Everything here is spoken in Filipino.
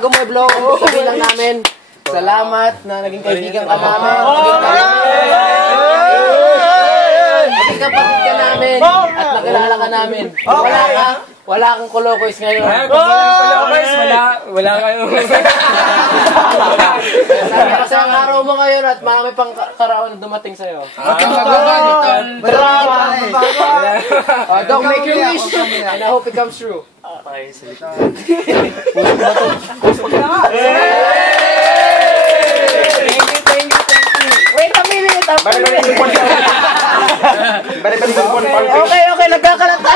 bago mo i-blow, sabihin lang namin, salamat na naging kaibigan ka namin. Naging kapatid ka namin at nakilala ka namin. Wala kang kolokoys ngayon. Wala kayo. Kasi ang araw mo ngayon at marami pang karaon na dumating sa'yo. Don't make your wish and I hope it comes true. Thank you. Wait a minute. Okay, nagkakalata.